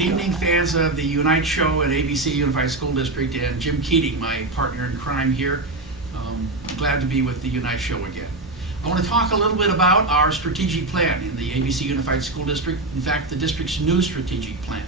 Good evening, fans of the Unite Show at ABC Unified School District, and Jim Keating, my partner in crime here. I'm glad to be with the Unite Show again. I want to talk a little bit about our strategic plan in the ABC Unified School District. In fact, the district's new strategic plan.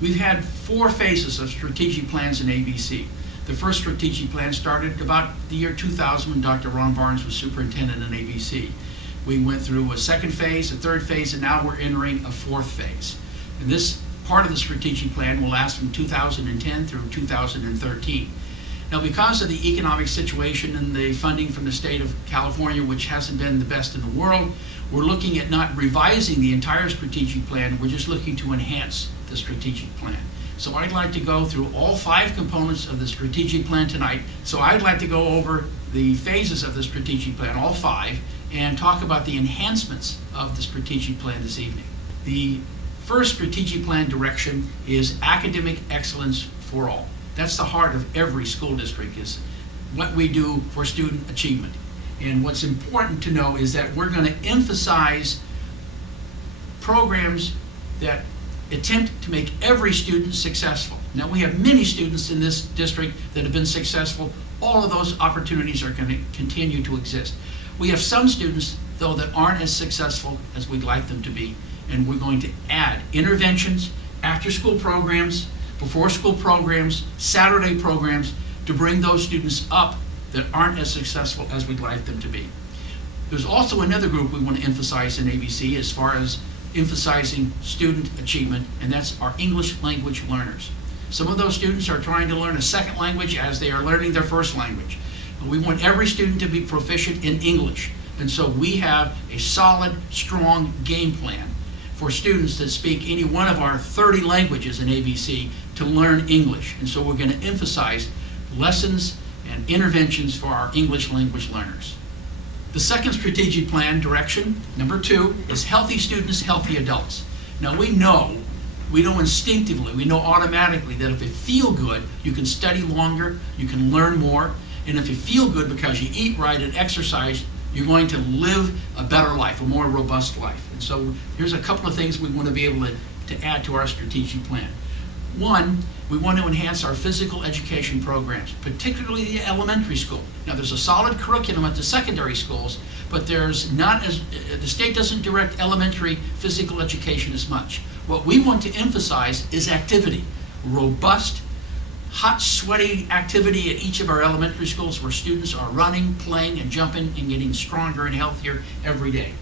We've had 4 phases of strategic plans in ABC. The first strategic plan started about the year 2000 when Dr. Ron Barnes was superintendent in ABC. We went through a second phase, a third phase, and now we're entering a 4th phase. And this part of the strategic plan will last from 2010 through 2013. Now, because of the economic situation and the funding from the state of California, which hasn't been the best in the world, we're looking at not revising the entire strategic plan, we're just looking to enhance the strategic plan. So I'd like to go through all 5 components of the strategic plan tonight. So I'd like to go over the phases of the strategic plan, all 5, and talk about the enhancements of the strategic plan this evening. The first strategic plan direction is academic excellence for all. That's the heart of every school district, is what we do for student achievement. And what's important to know is that we're going to emphasize programs that attempt to make every student successful. Now, we have many students in this district that have been successful. All of those opportunities are going to continue to exist. We have some students, though, that aren't as successful as we'd like them to be, and we're going to add interventions, after-school programs, before-school programs, Saturday programs to bring those students up that aren't as successful as we'd like them to be. There's also another group we want to emphasize in ABC as far as emphasizing student achievement, and that's our English language learners. Some of those students are trying to learn a second language as they are learning their first language. We want every student to be proficient in English, and so we have a solid, strong game plan for students that speak any one of our 30 languages in ABC to learn English. And so we're going to emphasize lessons and interventions for our English language learners. The second strategic plan direction, number 2, is healthy students, healthy adults. Now we know instinctively, we know automatically that if you feel good, you can study longer, you can learn more, and if you feel good because you eat right and exercise, you're going to live a better life, a more robust life. And so here's a couple of things we want to be able to add to our strategic plan. 1, we want to enhance our physical education programs, particularly the elementary school. Now, there's a solid curriculum at the secondary schools, but there's not as, the state doesn't direct elementary physical education as much. What we want to emphasize is activity, robust, hot, sweaty activity at each of our elementary schools where students are running, playing, and jumping and getting stronger and healthier every day.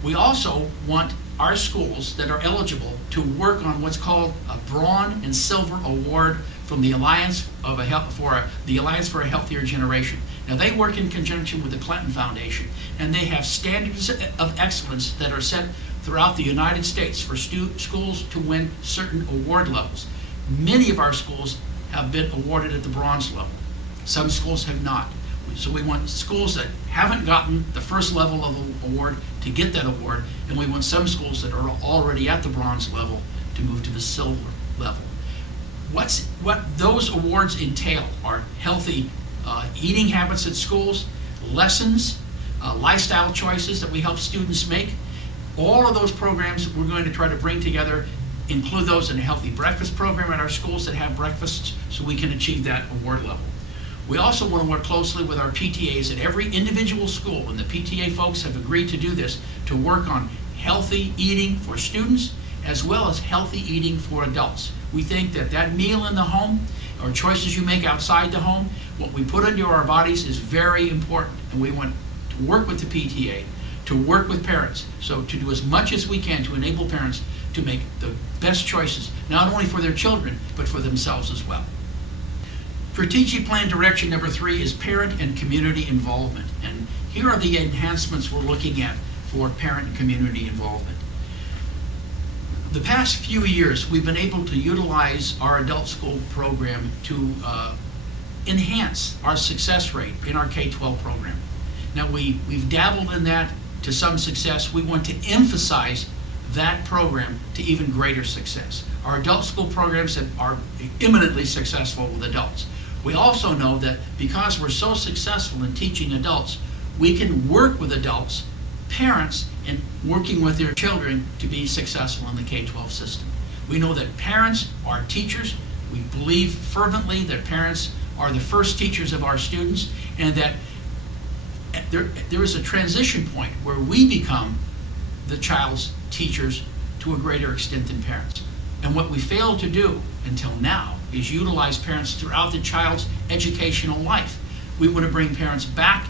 We also want our schools that are eligible to work on what's called a Bronze and Silver Award from the Alliance for a Healthier Generation. Now, they work in conjunction with the Clinton Foundation, and they have standards of excellence that are set throughout the United States for schools to win certain award levels. Many of our schools have been awarded at the bronze level. Some schools have not. So we want schools that haven't gotten the first level of the award to get that award, and we want some schools that are already at the bronze level to move to the silver level. What those awards entail are healthy eating habits at schools, lessons, lifestyle choices that we help students make. All of those programs we're going to try to bring together, include those in a healthy breakfast program at our schools that have breakfasts so we can achieve that award level. We also want to work closely with our PTAs at every individual school, and the PTA folks have agreed to do this, to work on healthy eating for students as well as healthy eating for adults. We think that that meal in the home or choices you make outside the home, what we put into our bodies is very important, and we want to work with the PTA, to work with parents, so to do as much as we can to enable parents to make the best choices, not only for their children, but for themselves as well. Strategic plan direction number 3 is parent and community involvement. And here are the enhancements we're looking at for parent and community involvement. The past few years, we've been able to utilize our adult school program to enhance our success rate in our K-12 program. Now, we've dabbled in that to some success. We want to emphasize that program to even greater success. Our adult school programs are eminently successful with adults. We also know that because we're so successful in teaching adults, we can work with adults, parents, and working with their children to be successful in the K-12 system. We know that parents are teachers. We believe fervently that parents are the first teachers of our students, and that there is a transition point where we become the child's teachers to a greater extent than parents. And what we failed to do until now is utilize parents throughout the child's educational life. We want to bring parents back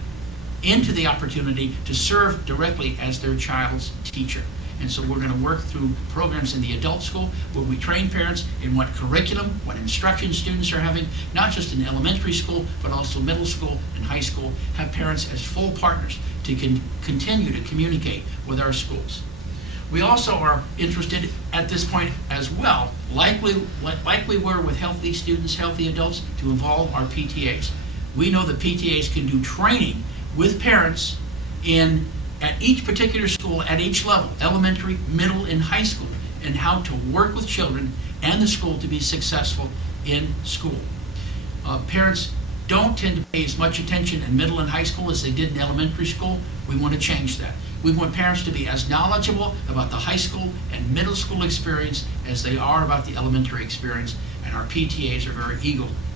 into the opportunity to serve directly as their child's teacher. And so we're going to work through programs in the adult school where we train parents in what curriculum, what instruction students are having, not just in elementary school, but also middle school and high school, have parents as full partners to continue to communicate with our schools. We also are interested at this point as well, like we were with healthy students, healthy adults, to involve our PTAs. We know that PTAs can do training with parents at each particular school, at each level, elementary, middle, and high school, and how to work with children and the school to be successful in school. Parents don't tend to pay as much attention in middle and high school as they did in elementary school. We want to change that. We want parents to be as knowledgeable about the high school and middle school experience as they are about the elementary experience, and our PTAs are very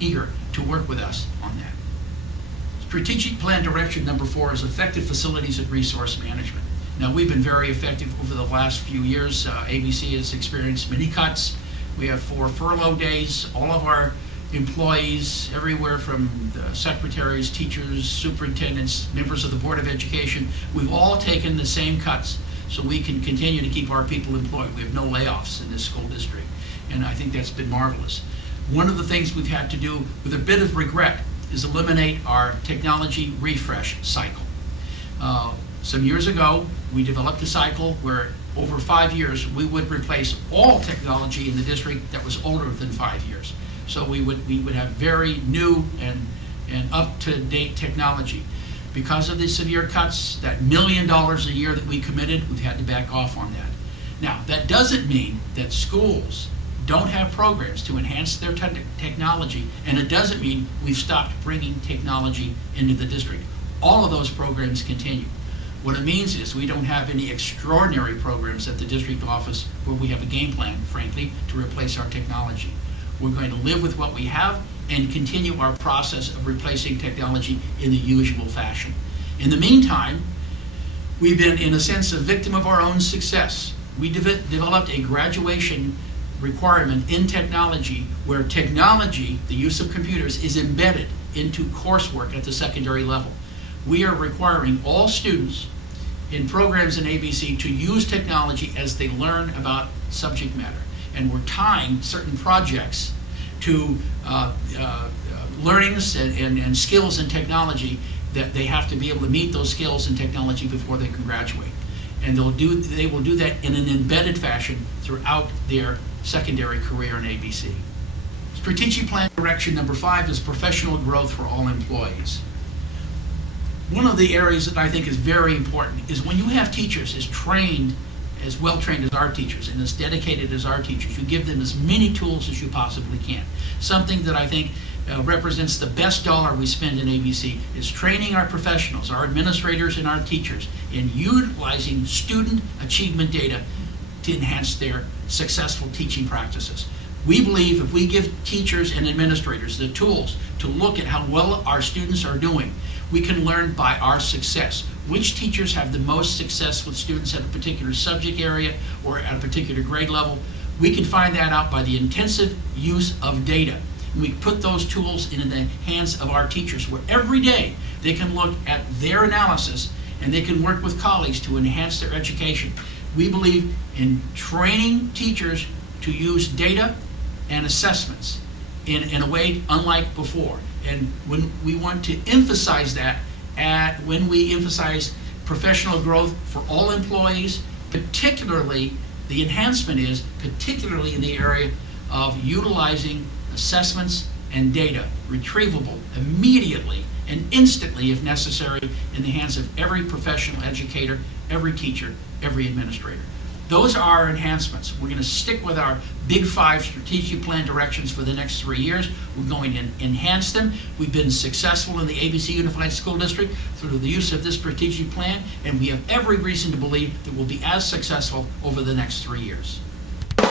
eager to work with us on that. Strategic plan direction number 4 is effective facilities and resource management. Now, we've been very effective over the last few years. ABC has experienced many cuts. We have 4 furlough days. All of our employees, everywhere from the secretaries, teachers, superintendents, members of the Board of Education, we've all taken the same cuts so we can continue to keep our people employed. We have no layoffs in this school district, and I think that's been marvelous. One of the things we've had to do with a bit of regret is eliminate our technology refresh cycle. Some years ago, we developed a cycle where over 5 years we would replace all technology in the district that was older than 5 years. So we would have very new and up-to-date technology. Because of the severe cuts, that $1 million a year that we committed, we've had to back off on that. Now, that doesn't mean that schools don't have programs to enhance their technology, and it doesn't mean we've stopped bringing technology into the district. All of those programs continue. What it means is we don't have any extraordinary programs at the district office where we have a game plan, frankly, to replace our technology. We're going to live with what we have and continue our process of replacing technology in the usual fashion. In the meantime, we've been, in a sense, a victim of our own success. We developed a graduation requirement in technology where technology, the use of computers, is embedded into coursework at the secondary level. We are requiring all students in programs in ABC to use technology as they learn about subject matter. And we're tying certain projects to learnings and skills in technology that they have to be able to meet those skills in technology before they can graduate. And they will do that in an embedded fashion throughout their secondary career in ABC. Strategic plan direction number 5 is professional growth for all employees. One of the areas that I think is very important is when you have teachers as well trained as our teachers and as dedicated as our teachers, you give them as many tools as you possibly can. Something that I think represents the best dollar we spend in ABC is training our professionals, our administrators and our teachers in utilizing student achievement data to enhance their successful teaching practices. We believe if we give teachers and administrators the tools to look at how well our students are doing, we can learn by our success. Which teachers have the most success with students at a particular subject area or at a particular grade level? We can find that out by the intensive use of data. And we put those tools in the hands of our teachers where every day they can look at their analysis and they can work with colleagues to enhance their education. We believe in training teachers to use data and assessments in a way unlike before. And when we want to emphasize that, when we emphasize professional growth for all employees, particularly the enhancement is particularly in the area of utilizing assessments and data, retrievable immediately and instantly if necessary in the hands of every professional educator, every teacher, every administrator. Those are our enhancements. We're going to stick with our big 5 strategic plan directions for the next 3 years. We're going to enhance them. We've been successful in the ABC Unified School District through the use of this strategic plan, and we have every reason to believe that we'll be as successful over the next 3 years.